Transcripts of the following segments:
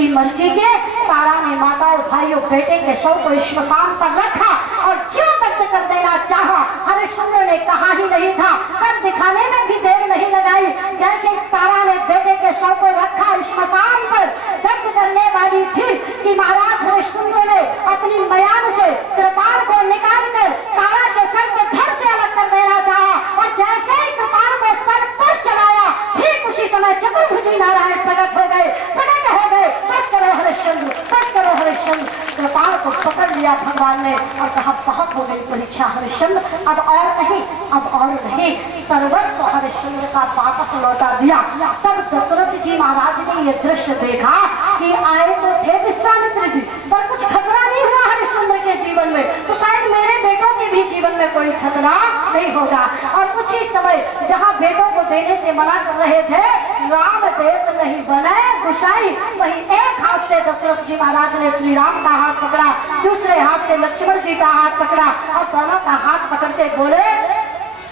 की मर्जी के तारा ने माता और भाइयों बेटे के शव को श्मशान पर रखा और जीव दग्ध कर देना चाहा। हरिश्चंद्र ने कहा ही नहीं था, कर दिखाने में भी देर नहीं लगाई। जैसे तारा ने बेटे के शव को रखा श्मशान पर दग्ध करने वाली थी कि महाराज हरिश्चंद्र ने अपनी मयान से कृपाल को निकालकर तारा के सर को धड़ से अलग कर देना चाहा और जैसे ही कृपाल को सर पर चढ़ाया ठीक उसी समय चतुर्भुजी नारायण प्रकट हो गए। बच करो हरिश्चंद्र, बच करो हरिश्चंद्र। कृपाल को पकड़ लिया भगवान ने और कहा बहुत हो गई परीक्षा हरिश्चंद्र, अब और नहीं, अब और नहीं। सर्वस्व हरिश्चंद्र का वापस लौटा दिया। तब दशरथ जी महाराज ने ये दृश्य देखा कि आए तो थे विश्वामित्र जी, पर कुछ खतरा नहीं हुआ हरिश्चंद्र के जीवन में, तो शायद मेरे बेटों के भी जीवन में कोई खतरा नहीं होगा। और उसी समय जहाँ बेटों को देने से मना कर रहे थे, राम देत नहीं बने गुसाई, वही एक हाथ से दशरथ जी महाराज ने श्री राम का हाथ पकड़ा, दूसरे हाथ से लक्ष्मण जी का हाथ पकड़ा और दोनों का हाथ पकड़ते बोले,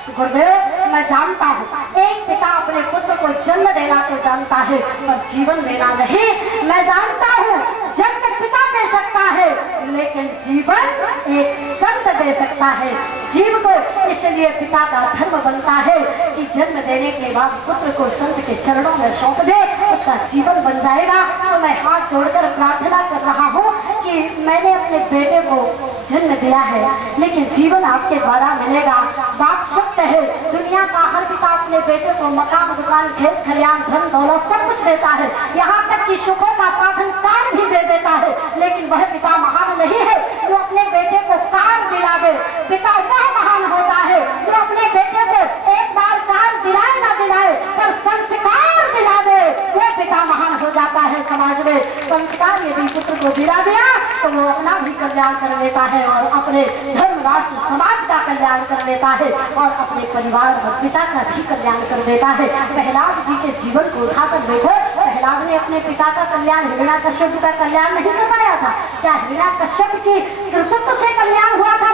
गुरुदेव मैं जानता हूँ एक पिता अपने पुत्र को जन्म देना तो जानता है पर जीवन देना नहीं। मैं जानता हूँ जन्म पिता दे सकता है लेकिन जीवन एक संत दे सकता है। जीव को इसलिए पिता का धर्म बनता है कि जन्म देने के बाद पुत्र को संत के चरणों में सौंप दे, उसका जीवन बन जाएगा। तो मैं हाथ जोड़कर प्रार्थना कर रहा हूँ कि मैंने अपने बेटे को जन्म दिया है लेकिन जीवन आपके द्वारा मिलेगा। बात सत्य है, दुनिया का हर पिता अपने बेटे को मकान, दुकान, खेत खलियान, धन दौलत सब कुछ देता है, यहाँ तक कि सुखों का साधन कार भी दे देता है, लेकिन वह पिता महान नहीं है जो अपने बेटे को कार दिला दे। पिता वह महान होता है जो अपने बेटे को एक बार कार दिलाए ना दिलाए पर संस्कार दिला दे, वह पिता महान हो जाता है समाज में। संस्कार यदि पुत्र को दिला दिया तो वो अपना भी कल्याण कर लेता है और अपने धर्म, राष्ट्र, समाज का कल्याण कर लेता है और अपने परिवार और पिता का भी कल्याण कर देता है। प्रहलाद जी के जीवन को उठाकर देखो, प्रहलाद ने अपने पिता का कल्याण हिरण्याकश्यप का कल्याण नहीं कर पाया था। क्या हिरण्याकश्यप की कृतित्व से कल्याण हुआ था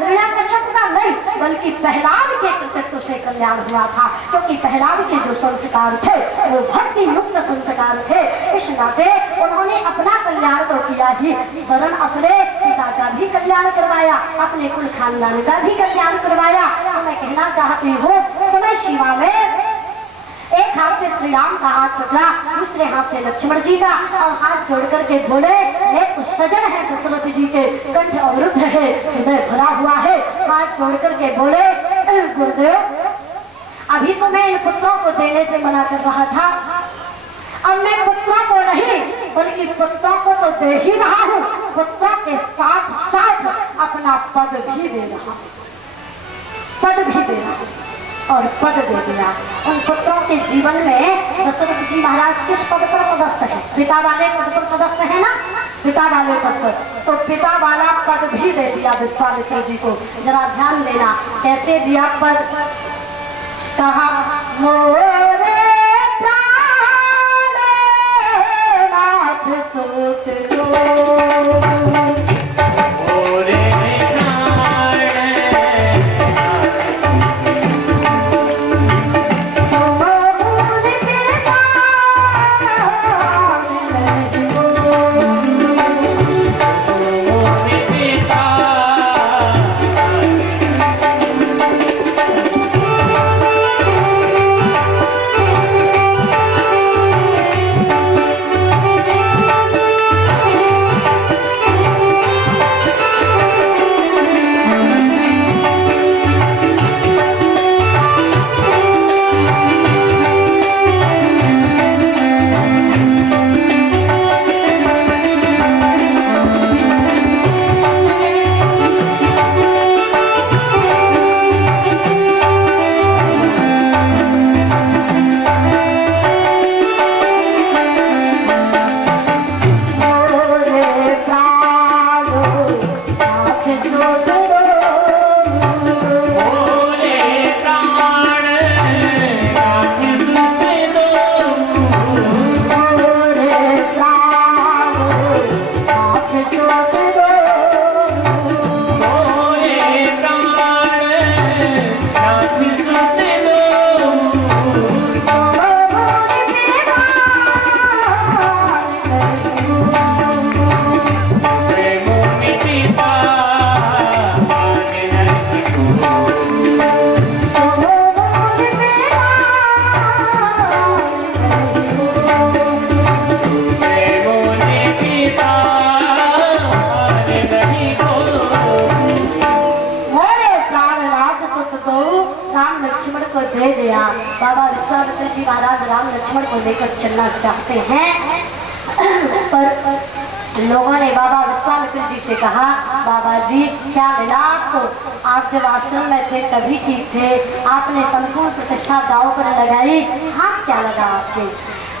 हिरण्याकश्यप का? नहीं, बल्कि प्रहलाद के कृतित्व से कल्याण हुआ था, क्योंकि प्रहलाद के जो संस्कार थे वो भक्ति युक्त संस्कार थे। इस नाते उन्होंने अपना कल्याण तो किया ही वरन अपने पिता का भी कल्याण करवाया, अपने कुल खानदान का भी कल्याण करवाया। तो मैं कहना चाहती हूँ समय सीमा में एक हाथ से श्री राम का हाथ पकड़ा, दूसरे हाथ से लक्ष्मण जी का और हाथ जोड़ करके बोले, एक तो सजन है दशरथ जी के, कंठ अवरुद्ध है, हृदय भरा हुआ है। हाथ जोड़ करके बोले, गुरुदेव अभी तो मैं इन पुत्रों को देने से मना कर रहा था, अब मैं पुत्रों को नहीं बल्कि पुत्रों को तो दे ही रहा हूँ, पुत्रों के साथ साथ अपना पद भी दे रहा हूँ, पद भी दे रहा हूँ और पद दे दिया। उन पुत्रों के जीवन में दशरथ जी महाराज किस पद पर पदस्थ है? पिता वाले पद पर पदस्थ है ना, पिता वाले पद पर, तो पिता वाला पद भी दे दिया विश्वामित्र जी को। जरा ध्यान देना कैसे दिया पद, कहा मोरे प्राणनाथ सुत लक्ष्मण को लेकर चलना चाहते हैं। पर लोगों ने बाबा विश्वामित्र जी से कहा, बाबा जी क्या मिला आपको? आप जब आश्रम में थे तभी ठीक थे, आपने संपूर्ण प्रतिष्ठा दांव पर लगाई, हाथ क्या लगा आपके?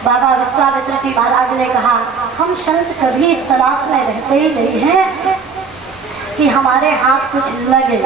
बाबा विश्वामित्र जी महाराज ने कहा, हम संत कभी इस तलाश में रहते ही नहीं हैं कि हमारे हाथ कुछ लगे।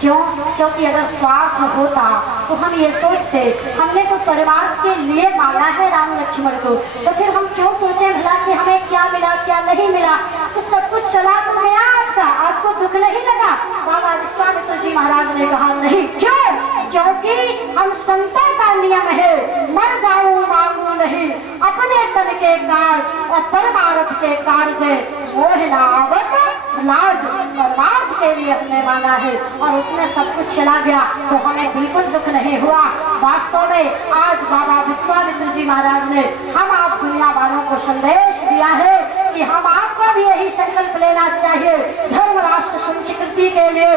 क्यों? क्योंकि अगर स्वार्थ होता तो हम ये सोचते, हमने तो परिवार के लिए मांगा है राम लक्ष्मण को, तो फिर हम क्यों सोचे भला कि हमें क्या मिला क्या नहीं मिला? तो सब कुछ चला तो गया आपका, आपको दुख नहीं लगा? बाबा विश्वामित्र जी महाराज ने कहा, नहीं। क्यों? क्योंकि हम संतों का नियम है, मर जाऊं मांगू नहीं, अपने तन के कार्य और परमार्थ के कार्य मोह ना आवत लाज, परमार्थ के लिए हमने मांगा है और उसमें सब कुछ चला गया, तो हमें बिल्कुल दुख नहीं हुआ। वास्तव में आज बाबा विश्वामित्र जी महाराज ने हम आप दुनिया वालों को संदेश दिया है कि हम आपको भी यही संकल्प लेना चाहिए धर्म राष्ट्र संस्कृति के लिए।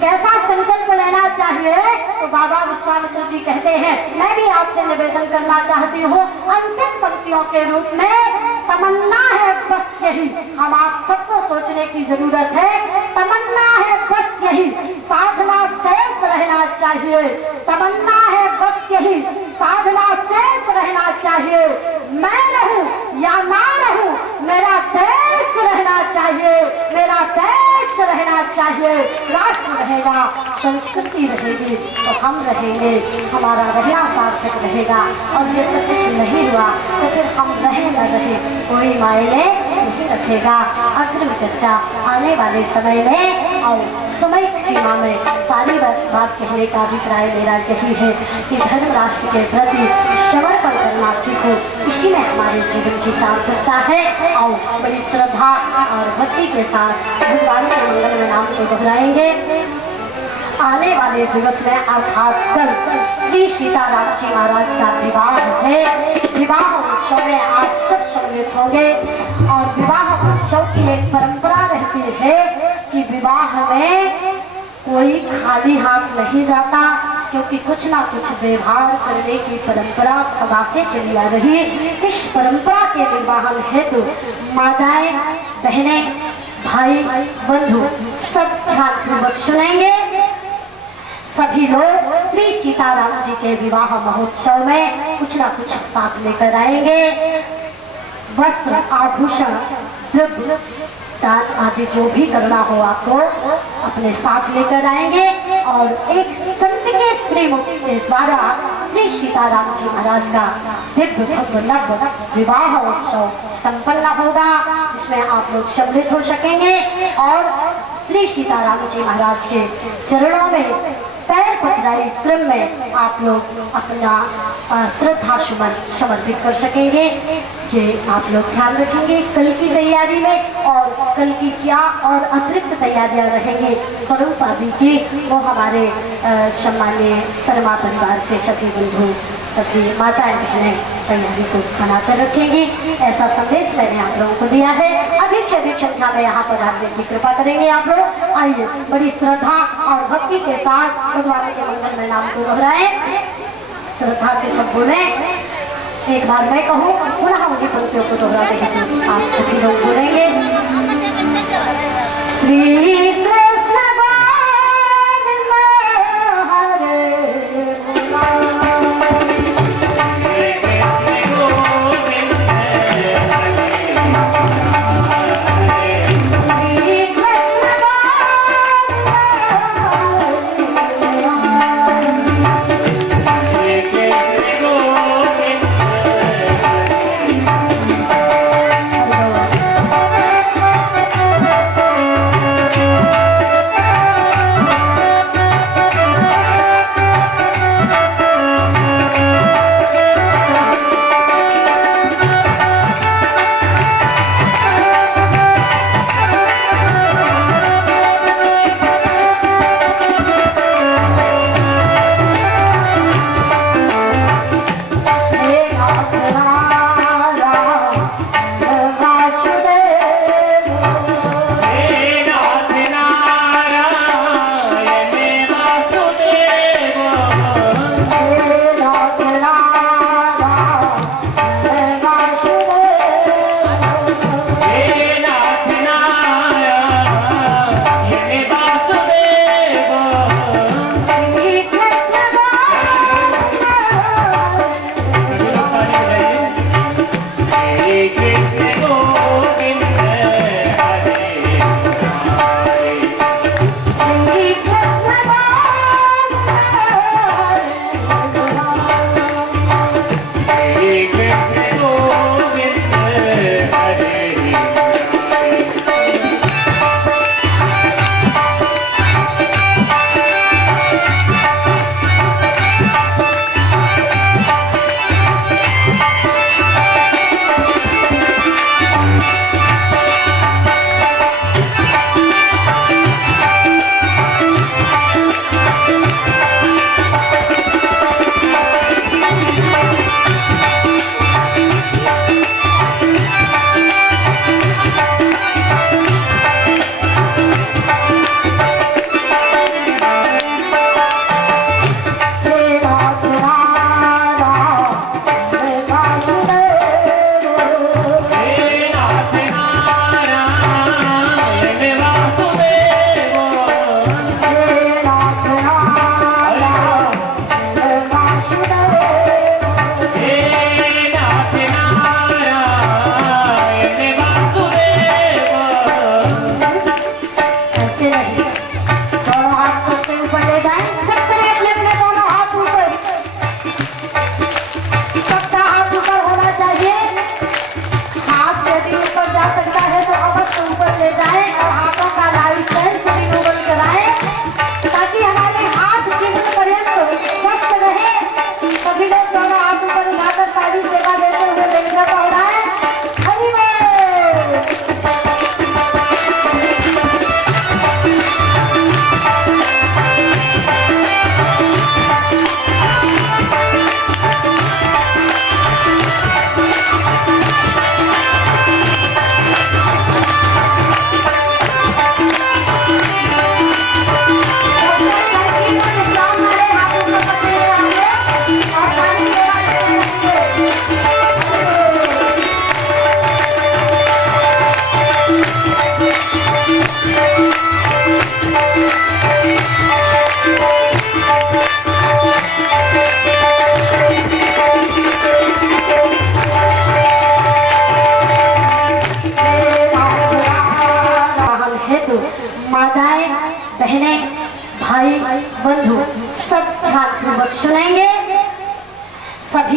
कैसा संकल्प लेना चाहिए? तो बाबा विश्वामित्र जी कहते हैं, मैं भी आपसे निवेदन करना चाहती हूँ अंतिम पंक्तियों के रूप में, तमन्ना है बस यही, हम आप सबको सोचने की जरूरत है, तमन्ना है बस यही, साधना शेष रहना चाहिए, तमन्ना है बस यही, साधना शेष रहना चाहिए, मैं रहूं या ना रहूं, मेरा देश रहना चाहिए, मेरा देश रहना चाहिए, राष्ट्र रहेगा, संस्कृति रहेगी तो हम रहेंगे, हमारा रहना सार्थक रहेगा। और ये सब कुछ नहीं हुआ तो फिर हम रहे न रहे कोई मायने नहीं रखेगा। अग्रिम चर्चा आने वाले समय में और समय सीमा में सारी बात कहने का अभिप्राय मेरा यही है कि धर्म राष्ट्र के प्रति समर्पण करना सीखो, इसी में हमारे जीवन की सार्थकता है। और बड़ी श्रद्धा और भक्ति के साथ भगवान के मंगल में नाम को दोहराएंगे। आने वाले दिवस में अर्थात कल श्री सीताराम जी महाराज का विवाह है। विवाह उत्सव में आप सब सम्मिलित होंगे और विवाह उत्सव की एक परंपरा रहती है कि विवाह में कोई खाली हाथ नहीं जाता, क्योंकि कुछ ना कुछ व्यवहार करने की परंपरा सदा से चली आ रही। इस परंपरा के निर्वाहन हेतु माताएं, बहनें, भाई, बंधु सब ध्यानपूर्वक सुनेंगे। सभी लोग श्री सीताराम जी के विवाह महोत्सव में कुछ ना कुछ साथ लेकर आएंगे। वस्त्र, आभूषण, द्रव्य, दान आदि जो भी करना हो आपको अपने साथ लेकर आएंगे और एक संत के श्रीमुख के द्वारा श्री सीताराम जी महाराज का दिव्य भव्य नव विवाह उत्सव संपन्न होगा, जिसमें आप लोग सम्मिलित हो सकेंगे और श्री सीताराम जी महाराज के चरणों में पैर पकड़ाई क्रम में आप लोग अपना श्रद्धा सुमन समर्पित कर सकेंगे। ये आप लोग ध्यान रखेंगे कल की तैयारी में, और कल की क्या और अतिरिक्त तैयारियां रहेंगी स्वरूप आदि की, वो हमारे सम्मानीय शर्मा परिवार से सभी बंधु, सभी माताएं बहनें तैयारी को बनाकर रखेंगी। ऐसा संदेश मैंने आप लोगों को दिया है। अधिक से अधिक संख्या में यहाँ पर आने की कृपा करेंगे आप लोग। आइए बड़ी श्रद्धा और भक्ति के साथ भगवान के मंगल में नाम को दोहराएं। श्रद्धा से सब बोले, एक बार मैं कहूँ पुनः उनकी पंक्तियों को दोहरा देंगे, आप सभी लोग बोलेंगे। श्री कृष्ण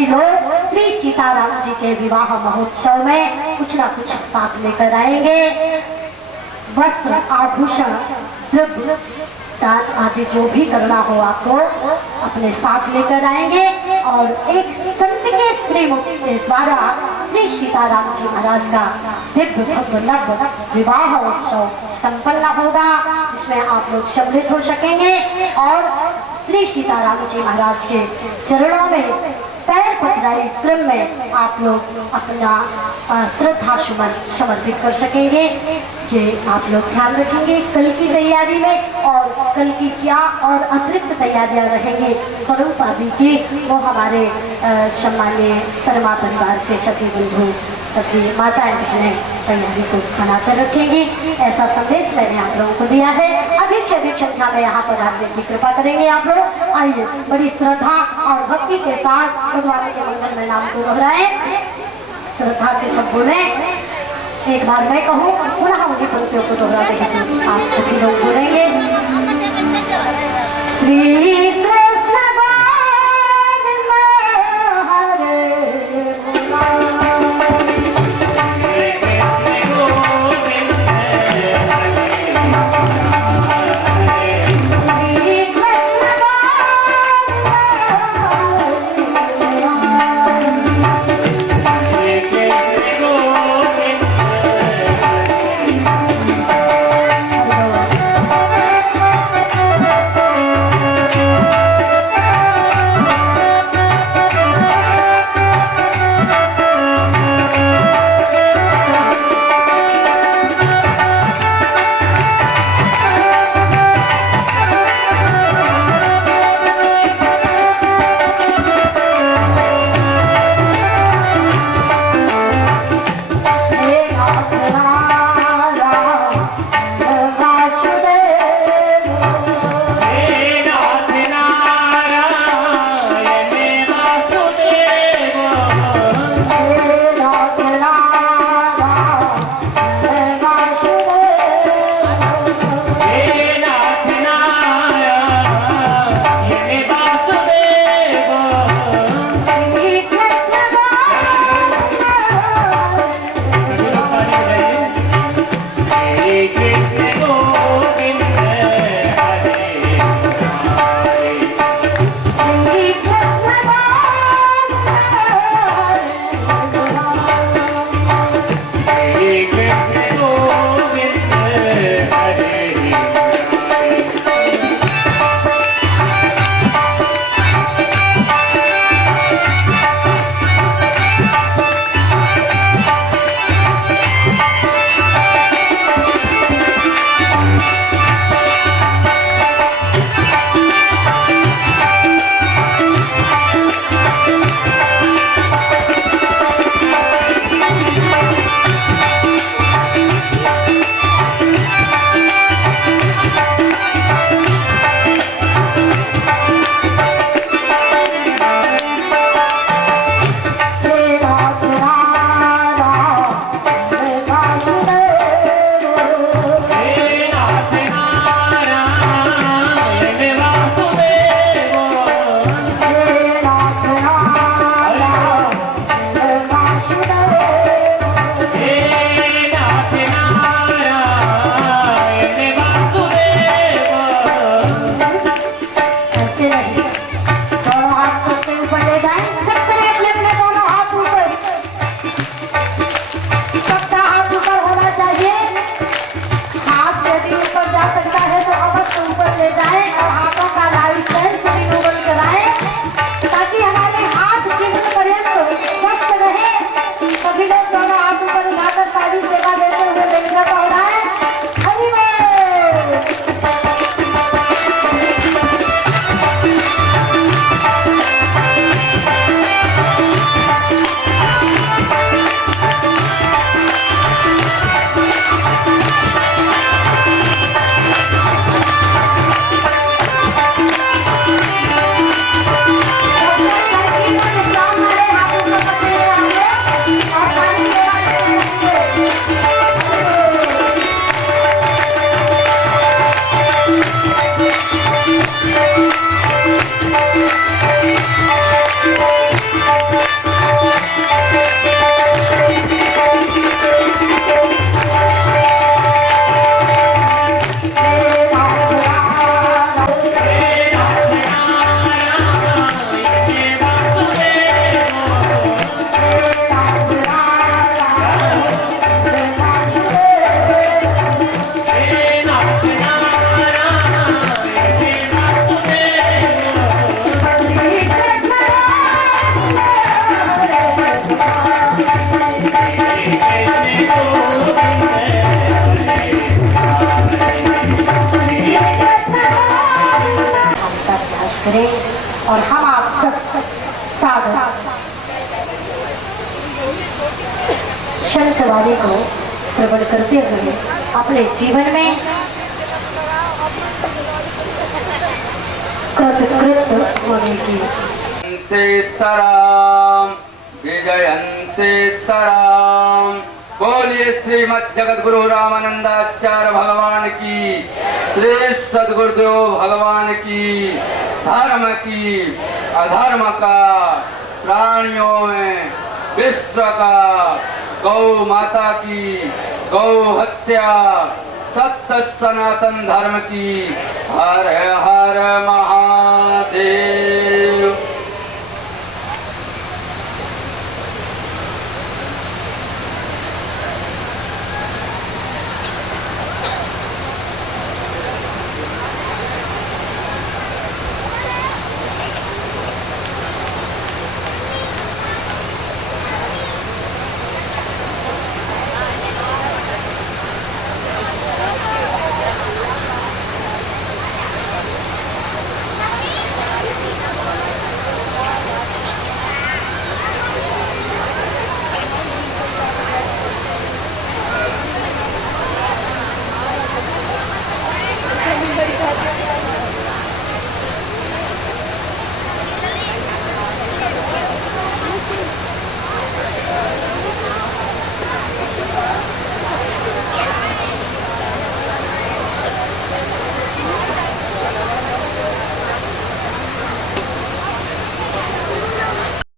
सभी लोग श्री सीताराम जी के विवाह महोत्सव में कुछ ना कुछ साथ लेकर आएंगे। वस्त्र, आभूषण, द्रव्य, दान आदि जो भी करना हो आपको अपने साथ लेकर आएंगे। और एक संत के श्रीमुख के द्वारा श्री सीताराम जी महाराज का दिव्य भव्य नव विवाह उत्सव संपन्न होगा, जिसमें आप लोग सम्मिलित हो सकेंगे और श्री सीताराम जी महाराज के चरणों में पैर पकड़ाई क्रम में आप लोग अपना श्रद्धा सुमन समर्पित कर सकेंगे। ये आप लोग ध्यान रखेंगे कल की तैयारी में, और कल की क्या और अतिरिक्त तैयारियां रहेंगी स्वरूप आदि की, वो हमारे सम्मानीय शर्मा परिवार से सभी बंधु, सभी माताएं बहनें तैयारी को बनाकर रखेंगी। ऐसा संदेश मैंने आप लोगों को दिया है। अधिक से अधिक संख्या में यहाँ पर आने की कृपा करेंगे आप लोग। आइए बड़ी श्रद्धा और भक्ति के साथ भगवान के मंगल में नाम को दोहराएं, श्रद्धा से सब बोले। एक बार मैं कहूँ पुनः उनकी पंक्तियों को दोहरा देंगे, आप सभी लोग बोलेंगे। श्री कृष्ण करें और हम आप सब साधना संतवाणी को श्रवण करते हुए अपने जीवन में कृतकृत होने की विजयन्ते तराम। बोलिए श्रीमद् जगद्गुरु रामानंदाचार्य भगवान की, श्री सद्गुरुदेव भगवान की, धर्म की अधर्म का, प्राणियों में विश्व का, गौ माता की, गौ हत्या, सत्य सनातन धर्म की। हर हर महादेव।